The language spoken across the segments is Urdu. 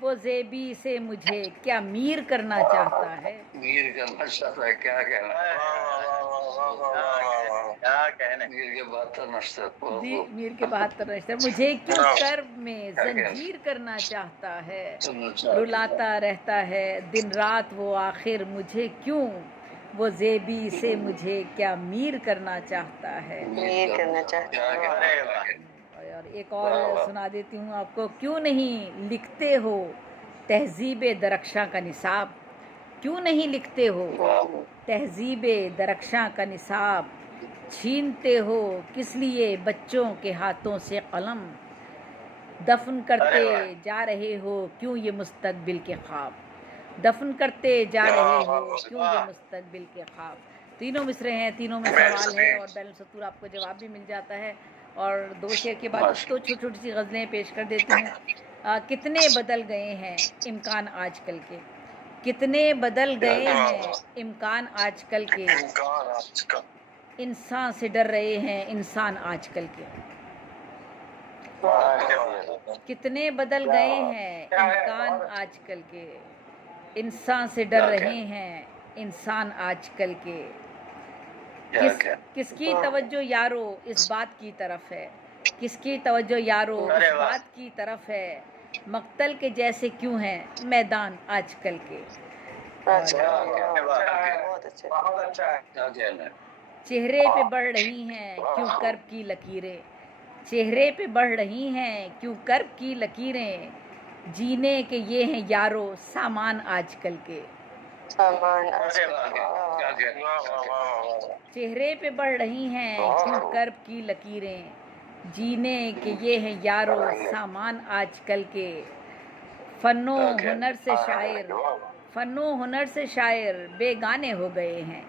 وہ زیبی سے مجھے کیا میر کرنا چاہتا ہے. میر کرنا چاہتا ہے، کیا کہنا، کیا کہنے. میر کے بعد تو نشست، میر کے بعد تو نشست. مجھے کیوں کرب میں زنجیر کرنا چاہتا ہے، رلاتا رہتا ہے دن رات وہ آخر مجھے کیوں، وہ زیبی سے مجھے کیا میر کرنا چاہتا ہے. میر کرنا چاہتا ہے. اور ایک اور سنا دیتی ہوں آپ کو. کیوں نہیں لکھتے ہو تہذیب درخشاں کا نصاب، کیوں نہیں لکھتے ہو تہذیب درخشاں کا نصاب، چھینتے ہو کس لیے بچوں کے ہاتھوں سے قلم، دفن کرتے جا رہے ہو کیوں یہ مستقبل کے خواب، دفن کرتے جا رہے ہو کیوں یہ مستقبل کے خواب. تینوں مصرے ہیں، تینوں میں سوال ہے اور بین السطور آپ کو جواب بھی مل جاتا ہے. اور 2 شعر کے بعد تو چھوٹی چھوٹی سی غزلیں پیش کر دیتی ہوں. کتنے بدل گئے ہیں امکان آج کل کے، کتنے بدل گئے ہیں امکان آج کل کے، انسان سے ڈر رہے ہیں انسان آج کل کے. کتنے بدل گئے ہیں امکان آج کل کے، انسان سے ڈر رہے ہیں انسان آج کل کے. کس کی توجہ یارو اس بات کی طرف ہے، کس کی توجہ یارو اس بات کی طرف ہے، مقتل کے جیسے کیوں ہیں میدان آج کل کے. چہرے پہ بڑھ رہی ہیں کیوں کرب کی لکیریں، چہرے پہ بڑھ رہی ہیں کیوں کرب کی لکیریں، جینے کے یہ ہیں یارو سامان آج کل کے. چہرے پہ بڑھ رہی ہیں کیوں کرب کی لکیریں، جینے کے یہ ہیں یارو سامان آج کل کے. فن و ہنر سے شاعر، فن و ہنر سے شاعر بے گانے ہو گئے ہیں،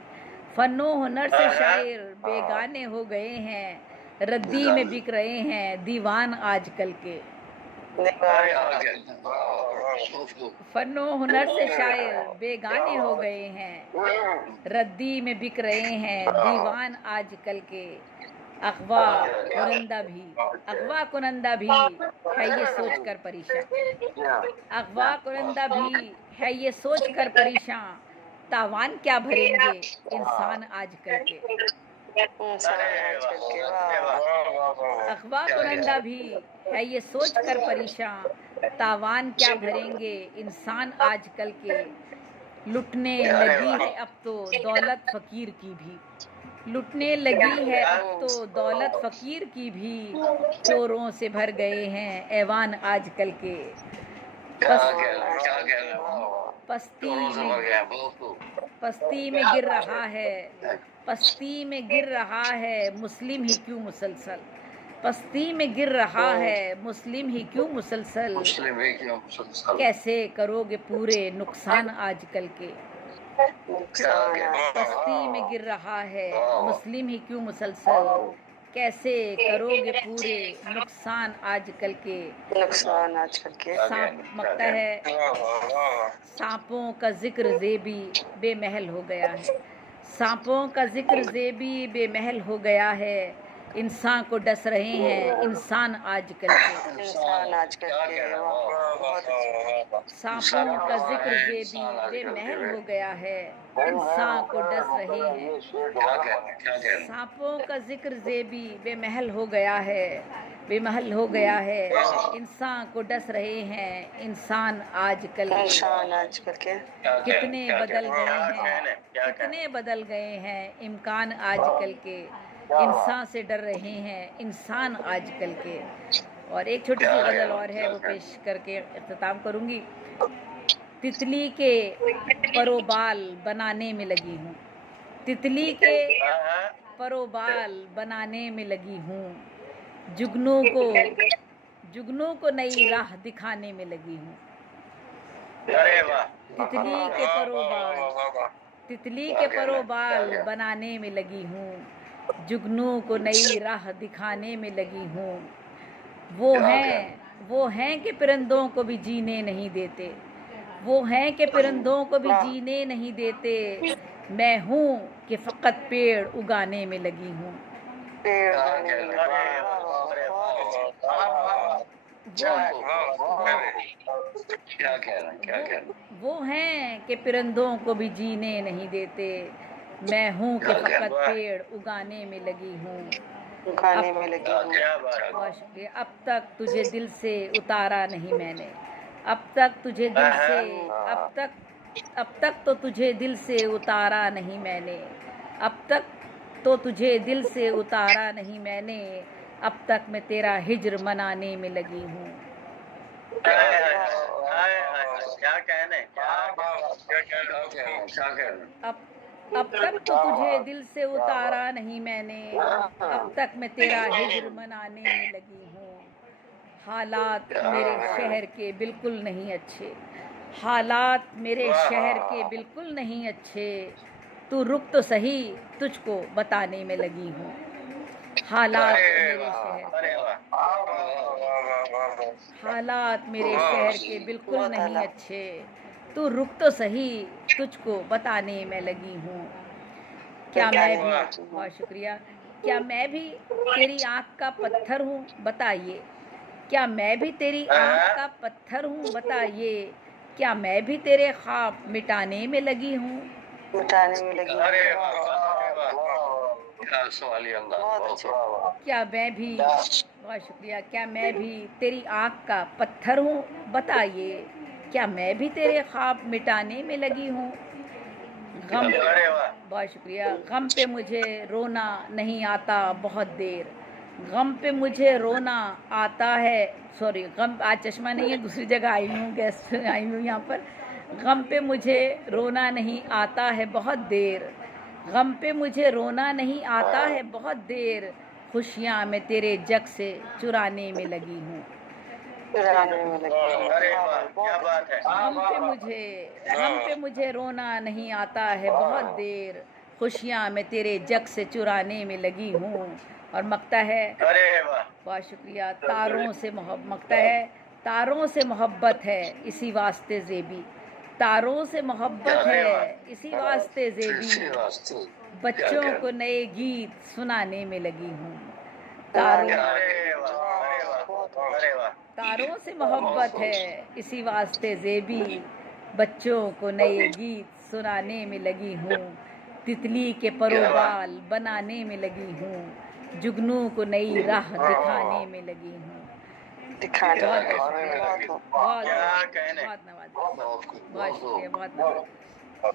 فن و ہنر سے شاعر بے گانے ہو گئے ہیں، ردی میں بک رہے ہیں دیوان آج کل کے. فن و ہنر سے شاعر بے گانے ہو گئے ہیں، ردی میں بک رہے ہیں دیوان آج کل کے. اغوا کنندہ بھی، اغوا کنندہ بھی ہے یہ سوچ کر پریشاں، اغوا کنندہ بھی ہے یہ سوچ کر پریشاں، تاوان کیا بھریں گے انسان آج کل کے. اغوا کنندہ بھی ہے یہ سوچ کر پریشاں، تاوان کیا بھریں گے انسان آج کل کے. لٹنے لگی ہے اب تو دولت فقیر کی بھی، لٹنے لگی ہے اب تو دولت فقیر کی بھی، چوروں سے بھر گئے ہیں ایوان آج کل کے. پستی میں گر رہا ہے، پستی میں گر رہا ہے مسلم ہی کیوں مسلسل، پستی میں گر رہا ہے مسلم ہی کیوں مسلسل، کیسے کرو گے پورے نقصان آج کل کے. پستی میں گر رہا ہے مسلم ہی کیوں مسلسل، کیسے کرو گے پورے نقصان آج کل کے. نقصان آج کل کے. سانپ مکتا ہے، سانپوں کا ذکر زیبی بے محل ہو گیا ہے، سانپوں کا ذکر زیبی بے محل ہو گیا ہے، انسان کو ڈس رہے ہیں انسان آج کل کے. انسان آج کل کے. سانپوں کا ذکر زیبی بے محل ہو گیا ہے، انسان کو ڈس رہے ہیں. سانپوں کا ذکر زیبی بے محل ہو گیا ہے، بے محل ہو گیا ہے، انسان کو ڈس رہے ہیں انسان آج کل کے. انسان آج کل کے. کتنے بدل گئے ہیں، کتنے بدل گئے ہیں امکان آج کل کے، انسان سے ڈر رہے ہیں انسان آج کل کے. اور ایک چھوٹی سی غزل اور ہے وہ پیش کر کے اختتام کروں گی. تتلی کے پروبال بنانے میں لگی ہوں، تتلی کے پروبال بنانے میں لگی ہوں، جگنوں کو نئی راہ دکھانے میں لگی ہوں. تتلی کے پروبال بنانے میں لگی ہوں، جگنوں کو نئی راہ دکھانے میں لگی ہوں. وہ ہیں کہ پرندوں کو بھی جینے نہیں دیتے، وہ ہیں کہ پرندوں کو بھی جینے نہیں دیتے، میں ہوں کہ فقط پیڑ اگانے میں لگی ہوں. کیا کہہ رہے ہیں، کیا کہہ رہے ہیں؟ وہ ہیں کہ پرندوں کو بھی جینے نہیں دیتے، میں ہوں کہ فقط پیڑ اگانے میں لگی ہوں، گانے میں لگی ہوں، بہت شکریہ۔ اب تک تجھے دل سے اتارا نہیں میں نے، اب تک تجھے دل سے اب تک تو تجھے دل سے اتارا نہیں میں نے، اب تک تو تجھے دل سے اتارا نہیں میں نے، اب تک میں تیرا ہجر منانے میں لگی ہوں۔ کیا کہنے، اب تک تو تجھے دل سے اتارا نہیں میں نے، اب تک میں تیرا ہجر منانے میں لگی ہوں۔ حالات میرے شہر کے بالکل نہیں اچھے، حالات میرے شہر کے بالکل نہیں اچھے، تو رک تو صحیح تجھ کو بتانے میں لگی ہوں۔ حالات میرے شہر کے بالکل نہیں اچھے، تو رک تو صحیح تجھ کو بتانے میں لگی ہوں۔ کیا میں بھی، بہت شکریہ، کیا میں بھی تیری آنکھ کا پتھر ہوں بتائیے، کیا میں بھی تیری آنکھ کا پتھر ہوں بتائیے، کیا میں بھی تیرے خواب مٹانے میں لگی ہوں۔ مٹانے میں لگی کیا میں بھی، بہت شکریہ، کیا میں بھی تیری آنکھ کا پتھر ہوں بتائیے، کیا میں بھی تیرے خواب مٹانے میں لگی ہوں۔ غم، بہت شکریہ، غم پہ مجھے رونا نہیں آتا بہت دیر، غم پہ مجھے رونا آتا ہے، سوری غم، آج چشمہ نہیں ہے، دوسری جگہ آئی ہوں، گیسٹ آئی ہوں یہاں پر۔ غم پہ مجھے رونا نہیں آتا ہے بہت دیر، غم پہ مجھے رونا نہیں آتا ہے بہت دیر، خوشیاں میں تیرے جگ سے چرانے میں لگی ہوں۔ غم پہ مجھے رونا نہیں آتا ہے بہت دیر، خوشیاں میں تیرے جگ سے چرانے میں لگی ہوں۔ اور مکتا ہے، بہت شکریہ، تاروں سے مکتا ہے، تاروں سے محبت ہے اسی واسطے زیبی، تاروں سے محبت ہے اسی واسطے زیبی، بچوں کو نئے گیت سنانے میں لگی ہوں۔ تاروں سے محبت ہے اسی واسطے زیبی، بچوں کو نئے گیت سنانے میں لگی ہوں، تتلی کے پر و بال بنانے میں لگی ہوں، جگنو کو نئی راہ دکھانے میں لگی ہوں۔ بہت شکریہ، بہت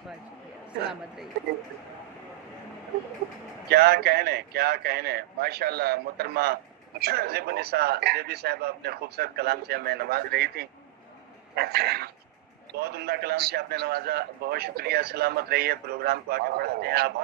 شکریہ، سلامت رہیے۔ کیا کہنے، کیا کہنے، ماشاءاللہ محترمہ زیب النساء زیبی صاحبہ اپنے خوبصورت کلام سے ہمیں نواز رہی تھی، بہت عمدہ کلام سے آپ نے نوازا، بہت شکریہ، سلامت رہیے، پروگرام کو آگے بڑھاتے ہیں آپ۔